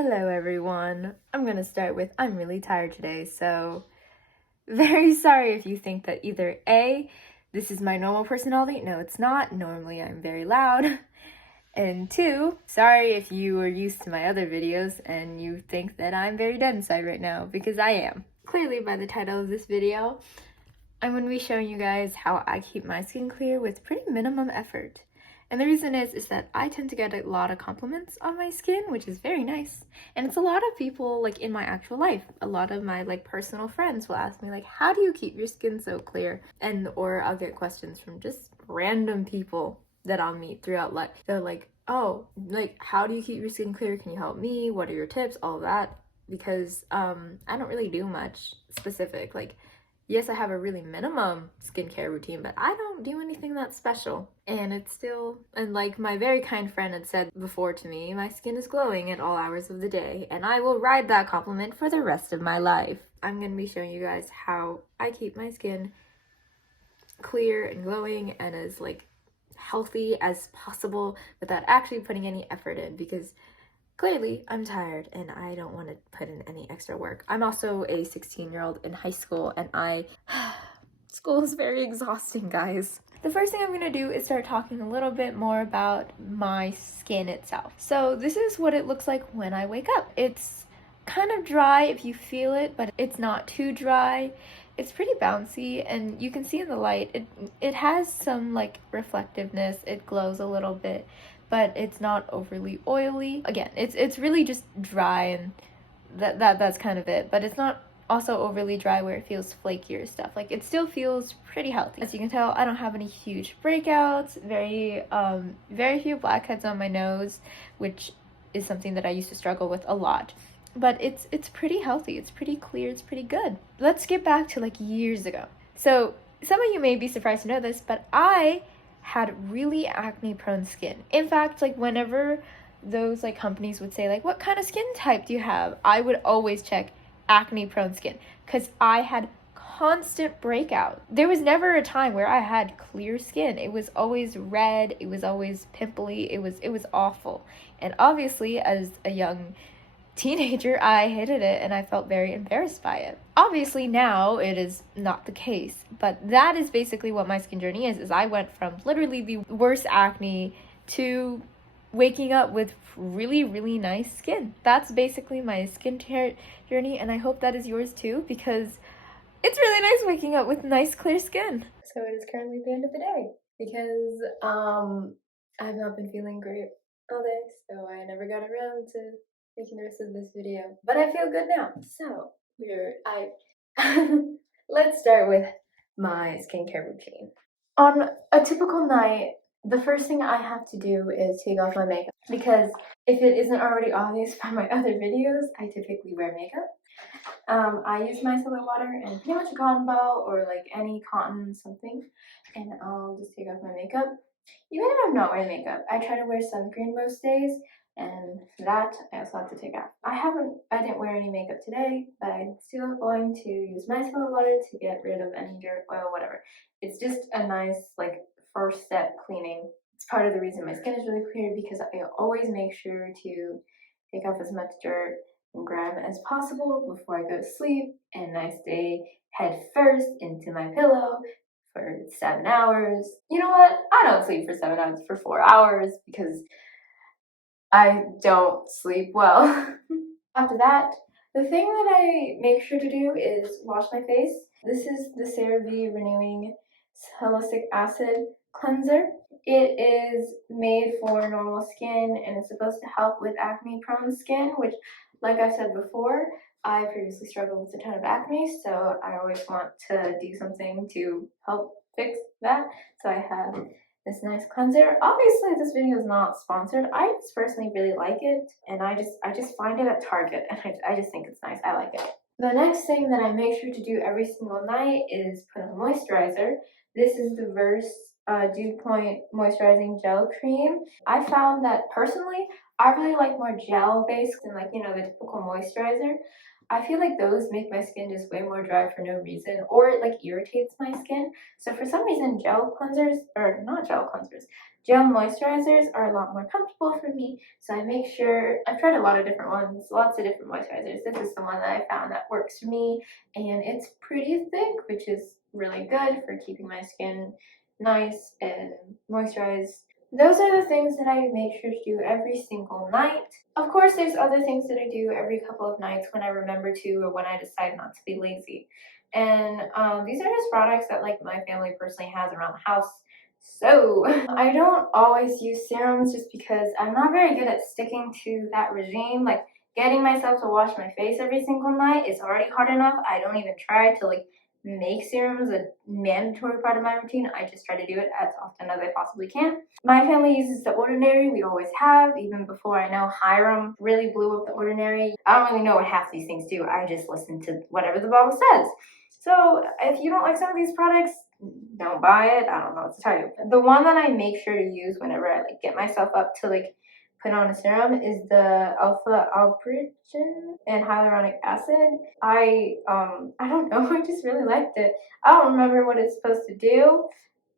Hello everyone. I'm gonna start with I'm really tired today, so very sorry if you think that either A, this is my normal personality. No, it's not. Normally I'm very loud. And two, sorry if you were used to my other videos and you think that I'm very dead inside right now, because I am. Clearly by the title of this video, I'm going to be showing you guys how I keep my skin clear with pretty minimum effort. And the reason is that I tend to get a lot of compliments on my skin, which is very nice. And it's a lot of people like in my actual life. A lot of my like personal friends will ask me like, how do you keep your skin so clear? And or I'll get questions from just random people that I'll meet throughout life. They're like, oh, like how do you keep your skin clear? Can you help me? What are your tips? All of that. Because I don't really do much specific. Like, yes, I have a really minimum skincare routine, but I don't do anything that special. And it's still, and like my very kind friend had said before to me, my skin is glowing at all hours of the day, and I will ride that compliment for the rest of my life. I'm gonna be showing you guys how I keep my skin clear and glowing and as like healthy as possible without actually putting any effort in, because clearly, I'm tired and I don't want to put in any extra work. I'm also a 16-year-old in high school and school is very exhausting, guys. The first thing I'm going to do is start talking a little bit more about my skin itself. So this is what it looks like when I wake up. It's kind of dry if you feel it, but it's not too dry. It's pretty bouncy and you can see in the light, it has some like reflectiveness. It glows a little bit, but it's not overly oily. Again, it's really just dry, and that's kind of it. But it's not also overly dry where it feels flaky or stuff. Like, it still feels pretty healthy. As you can tell, I don't have any huge breakouts, very few blackheads on my nose, which is something that I used to struggle with a lot. But it's pretty healthy, it's pretty clear, it's pretty good. Let's get back to like years ago. So some of you may be surprised to know this, but I had really acne prone skin. In fact, like whenever those like companies would say like, what kind of skin type do you have, I would always check acne prone skin, because I had constant breakout. There was never a time where I had clear skin. It was always red, it was always pimply, it was awful. And obviously as a young teenager, I hated it and I felt very embarrassed by it. Obviously now it is not the case, but that is basically what my skin journey is I went from literally the worst acne to waking up with really, really nice skin. That's basically my skincare journey, and I hope that is yours too, because it's really nice waking up with nice, clear skin. So it is currently the end of the day, because I've not been feeling great all day, so I never got around to making the rest of this video, but I feel good now. So let's start with my skincare routine. On a typical night, the first thing I have to do is take off my makeup, because if it isn't already obvious from my other videos, I typically wear makeup. I use micellar water and pretty much a cotton ball or like any cotton something, and I'll just take off my makeup. Even if I'm not wearing makeup, I try to wear sunscreen most days, and that I also have to take off. I didn't wear any makeup today, but I'm still going to use micellar water to get rid of any dirt, oil, whatever. It's just a nice like first step cleaning. It's part of the reason my skin is really clear, because I always make sure to take off as much dirt and grime as possible before I go to sleep, and I stay head first into my pillow for 7 hours. You know what? I don't sleep for 7 hours, for 4 hours, because I don't sleep well. After that, the thing that I make sure to do is wash my face. This is the CeraVe Renewing Salicylic Acid Cleanser. It is made for normal skin, and it's supposed to help with acne prone skin, which, like I said before, I previously struggled with a ton of acne, so I always want to do something to help fix that. So I have this nice cleanser. Obviously this video is not sponsored. I just personally really like it, and I just find it at Target, and I just think it's nice. I like it. The next thing that I make sure to do every single night is put on moisturizer. This is the Verse Dew Point Moisturizing Gel Cream. I found that personally, I really like more gel based than like, you know, the typical moisturizer. I feel like those make my skin just way more dry for no reason, or it like irritates my skin. So for some reason, gel cleansers, or not gel cleansers, gel moisturizers are a lot more comfortable for me. So I make sure, I've tried a lot of different ones, lots of different moisturizers. This is the one that I found that works for me, and it's pretty thick, which is really good for keeping my skin nice and moisturized. Those are the things that I make sure to do every single night. Of course, there's other things that I do every couple of nights when I remember to or when I decide not to be lazy. And these are just products that like my family personally has around the house. So I don't always use serums just because I'm not very good at sticking to that regime. Like getting myself to wash my face every single night is already hard enough. I don't even try to like make serums a mandatory part of my routine. I just try to do it as often as I possibly can. My family uses The Ordinary. We always have, even before I know Hyram really blew up The Ordinary. I don't really know what half these things do. I just listen to whatever the bottle says. So if you don't like some of these products, don't buy it. I don't know what to tell you. The one that I make sure to use whenever I like get myself up to like put on a serum is the alpha albrechtsen and hyaluronic acid. I don't know, I just really liked it. I don't remember what it's supposed to do,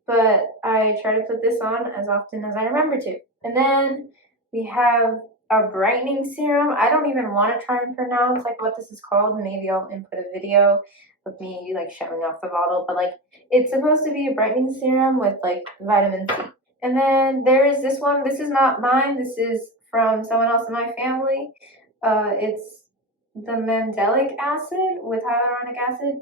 but I try to put this on as often as I remember to. And then we have a brightening serum. I don't even want to try and pronounce like what this is called. Maybe I'll input a video of me like showing off the bottle, but like it's supposed to be a brightening serum with like vitamin C. And then there is this one. This is not mine. This is from someone else in my family. It's the mandelic acid with hyaluronic acid.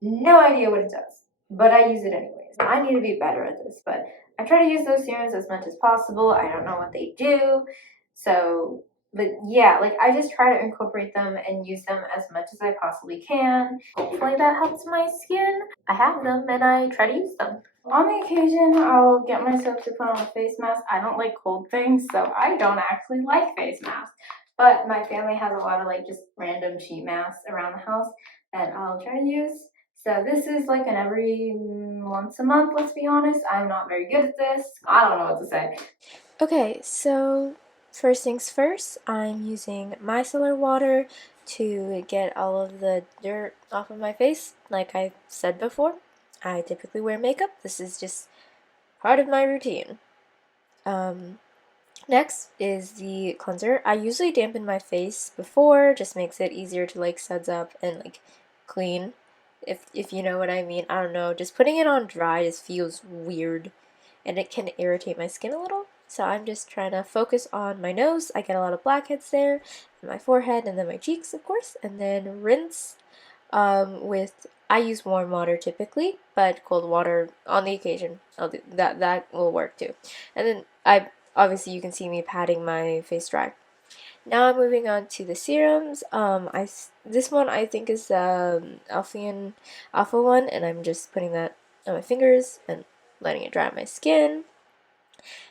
No idea what it does, but I use it anyways. I need to be better at this, but I try to use those serums as much as possible. I don't know what they do. So, but yeah, like I just try to incorporate them and use them as much as I possibly can. Hopefully that helps my skin. I have them and I try to use them. On the occasion, I'll get myself to put on a face mask. I don't like cold things, so I don't actually like face masks. But my family has a lot of like just random sheet masks around the house that I'll try to use. So this is like an every once a month, let's be honest. I'm not very good at this. I don't know what to say. Okay, so first things first, I'm using micellar water to get all of the dirt off of my face, like I said before. I typically wear makeup. This is just part of my routine. Next is the cleanser. I usually dampen my face before, just makes it easier to like suds up and like clean. If you know what I mean. I don't know. Just putting it on dry just feels weird and it can irritate my skin a little. So I'm just trying to focus on my nose. I get a lot of blackheads there, and my forehead, and then my cheeks, of course, and then rinse with, I use warm water typically, but cold water on the occasion, I'll do that. That will work too. And then obviously you can see me patting my face dry. Now I'm moving on to the serums. This one I think is Alpha one, and I'm just putting that on my fingers and letting it dry on my skin.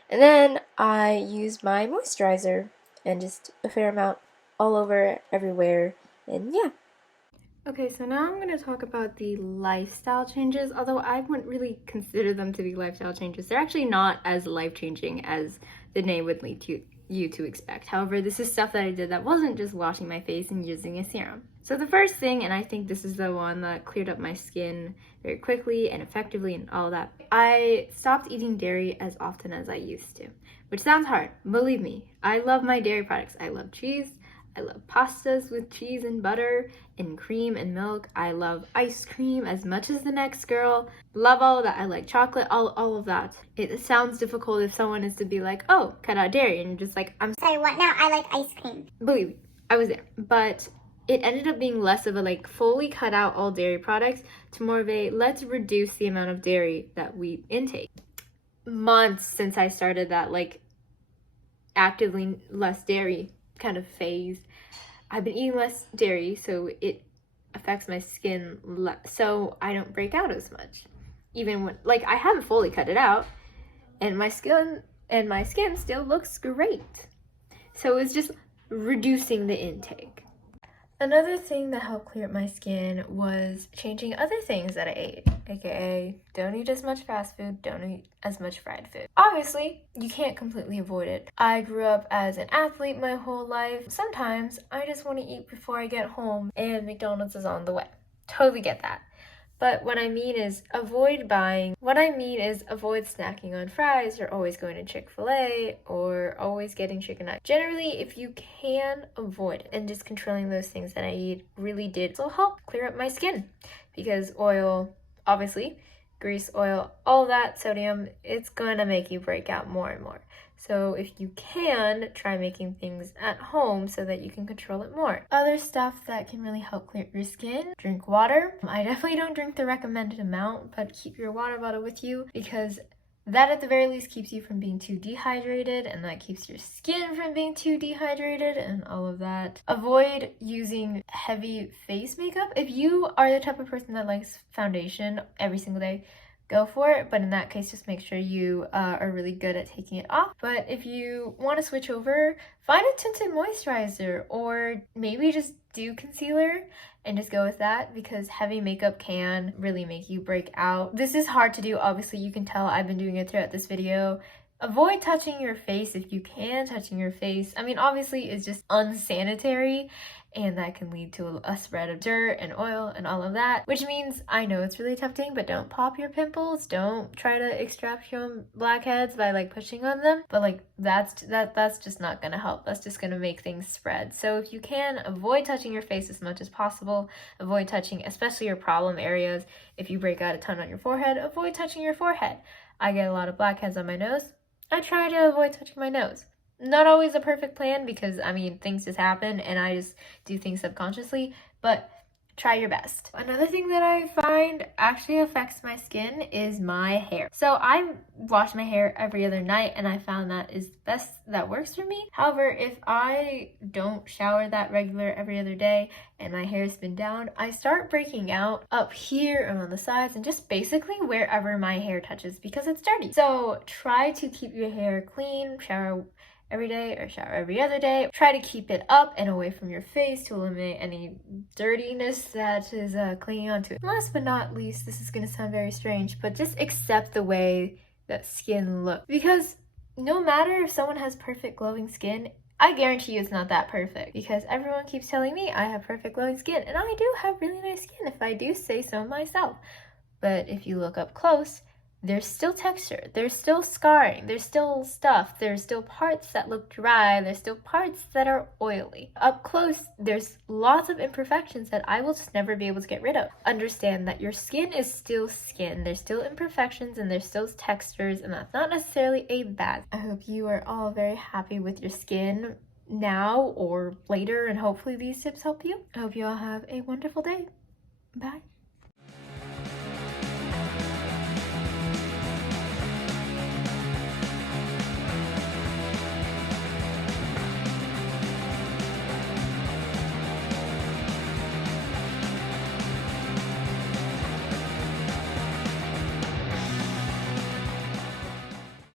And then I use my moisturizer and just a fair amount all over, everywhere, and yeah. Okay, so now I'm going to talk about the lifestyle changes, although I wouldn't really consider them to be lifestyle changes. They're actually not as life-changing as the name would lead you to expect. However, this is stuff that I did that wasn't just washing my face and using a serum. So the first thing, and I think this is the one that cleared up my skin very quickly and effectively and all that, I stopped eating dairy as often as I used to, which sounds hard. Believe me, I love my dairy products. I love cheese. I love pastas with cheese and butter and cream and milk. I love ice cream as much as the next girl. Love all of that. I like chocolate, all of that. It sounds difficult if someone is to be like, oh, cut out dairy. And you're just like, I'm sorry, what now? I like ice cream. Believe me, I was there. But it ended up being less of a like fully cut out all dairy products to more of a let's reduce the amount of dairy that we intake. Months since I started that like actively less dairy kind of phase, I've been eating less dairy, so it affects my skin so I don't break out as much. Even when like I haven't fully cut it out, and my skin still looks great. So it's just reducing the intake. Another thing that helped clear up my skin was changing other things that I ate, aka don't eat as much fast food, don't eat as much fried food. Obviously, you can't completely avoid it. I grew up as an athlete my whole life. Sometimes I just want to eat before I get home and McDonald's is on the way. Totally get that. But what I mean is avoid snacking on fries or always going to Chick-fil-A or always getting chicken nuggets. Generally, if you can avoid it, and just controlling those things that I eat really did also help clear up my skin, because oil, obviously, grease, oil, all that sodium, it's gonna make you break out more and more. So if you can, try making things at home so that you can control it more. Other stuff that can really help clear your skin: drink water. I definitely don't drink the recommended amount, but keep your water bottle with you, because that at the very least keeps you from being too dehydrated, and that keeps your skin from being too dehydrated and all of that. Avoid using heavy face makeup. If you are the type of person that likes foundation every single day, go for it, but in that case, just make sure you are really good at taking it off. But if you want to switch over, find a tinted moisturizer, or maybe just do concealer and just go with that, because heavy makeup can really make you break out. This is hard to do, obviously. You can tell I've been doing it throughout this video. Avoid touching your face if you can. Touching your face, I mean, obviously it's just unsanitary, and that can lead to a spread of dirt and oil and all of that, which means I know it's really tempting, but don't pop your pimples. Don't try to extract your own blackheads by like pushing on them, but like that's just not gonna help. That's just gonna make things spread. So if you can, avoid touching your face as much as possible. Avoid touching especially your problem areas. If you break out a ton on your forehead, avoid touching your forehead. I get a lot of blackheads on my nose. I try to avoid touching my nose. Not always a perfect plan, because I mean, things just happen and I just do things subconsciously, but try your best. Another thing that I find actually affects my skin is my hair. So I wash my hair every other night, and I found that is the best that works for me. However, if I don't shower that regular every other day and my hair's been down, I start breaking out up here and on the sides and just basically wherever my hair touches, because it's dirty. So try to keep your hair clean, shower every day or shower every other day. Try to keep it up and away from your face to eliminate any dirtiness that is clinging onto it. Last but not least, this is gonna sound very strange, but just accept the way that skin looks, because no matter if someone has perfect glowing skin, I guarantee you it's not that perfect, because everyone keeps telling me I have perfect glowing skin, and I do have really nice skin if I do say so myself. But if you look up close, there's still texture, there's still scarring, there's still stuff, there's still parts that look dry, there's still parts that are oily. Up close, there's lots of imperfections that I will just never be able to get rid of. Understand that your skin is still skin. There's still imperfections and there's still textures, and that's not necessarily a bad. I hope you are all very happy with your skin now or later, and hopefully these tips help you. I hope you all have a wonderful day. Bye.